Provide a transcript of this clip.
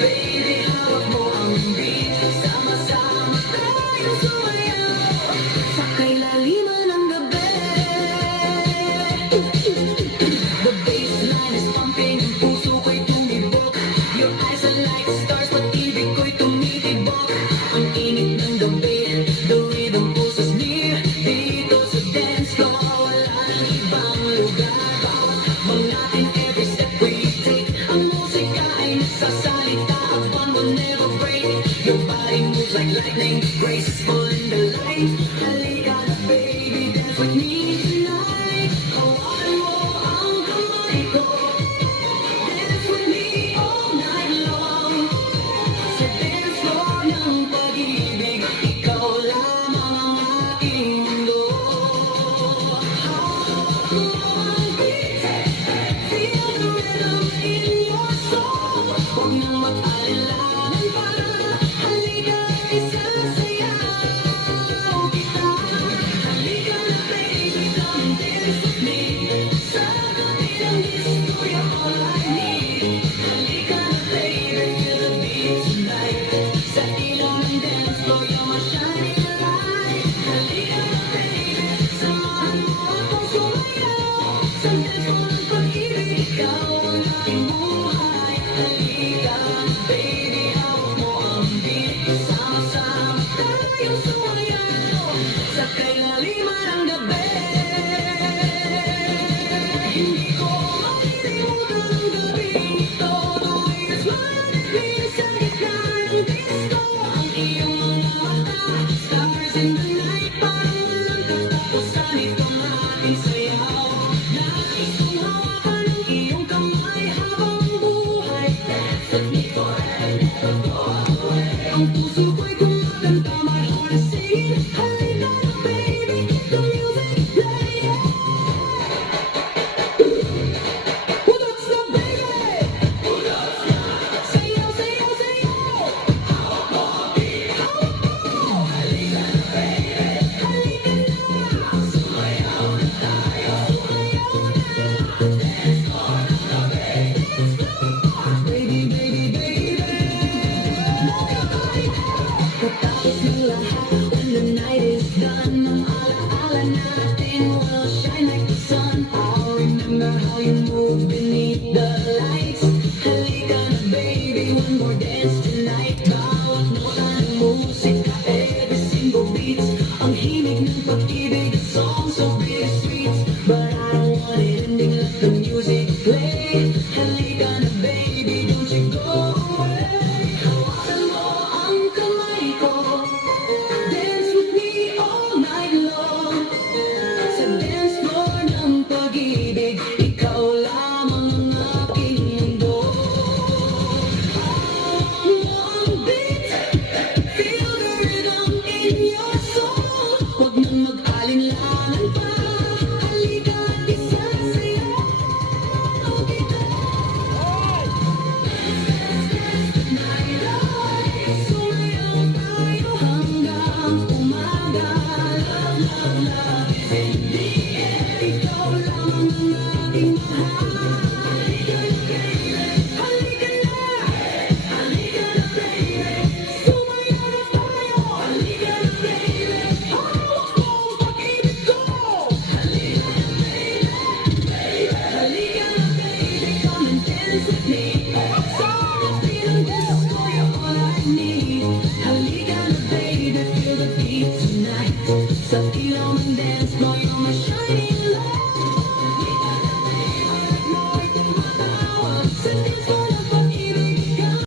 baby, hawak mo ang beat. Sama-sama tayo sumayaw sa kailaliman ng gabi. The bassline is pumping, ang puso ko'y tumibok. Your eyes are like stars, pag-ibig ko'y tumitibok. Ang init ng gabi, the rhythm pulls us near. Dito sa dance floor, wala nang ibang lugar. Bawat hakbang natin, every step we take, ang musika ay nagsasalita. Ang bond will never break. Your body moves like lightning, graceful in the light. Halika na baby, dance with me tonight. Hawakan mo ang kamay ko, dance with me all night long. Sa dance floor ng pag-ibig, ikaw lamang ang aking mundo. Hawak mo ang beat, feel the rhythm in your soul. Huwag nang mag-alala pa, halika isasayaw kita. Halika na baby, come dance with me. Sa kabilang istorya all I need. Halika na baby, feel the beat tonight. Sa ilaw ng dance floor, you're my shining light. Halika na baby, samahan mo akong sumayaw. Sa dance floor ng pag-ibig, ikaw ang aking buhay. Halika na baby, hawak mo ang beat. Sama-sama tayong sumayaw sa kailaliman ng gabi. Hindi ko makalimutan ang gabing ito. Tuwing slide sa gitna ng disco, ang iyong mga mata, stars in the night, parang walang katapusan itong ating sayaw. Nais kong hawakan ang iyong kamay habang buhay. Dance with me forever, never go away. Ang puso ko'y kumakanta, my heart is singing. Halika na baby, keep the music playing. Who loves the baby? Who loves the sayaw, sayaw, sayaw. Hawak mo ang beat, hawak mo. Halika na baby, halika na. Sumayaw na tayo, sumayaw na. Dance floor ng gabi, dance floor. Baby, baby, baby. Katapos ng lahat, when the night is done, ang alaala natin will shine like the sun. I'll remember how you move beneath the lights. Halika na baby, one more dance tonight. Bawat nota ng musika, every single beat, ang himig ng pag-ibig, a song so bittersweet. But I don't want it ending, let the music play. Halika na baby, don't you go away. Hawakan mo ang kamay ko, dance with me all night long. Sa dance floor ng pag-ibig, ikaw lamang ang aking mundo. Hawak mo ang beat, feel the rhythm in your soul. Huwag nang mag-alinlangan pa, halika at isasayaw kita. Night light, sumayaw tayo hanggang umaga. Love, love, love is in the air. Ikaw lamang ang aking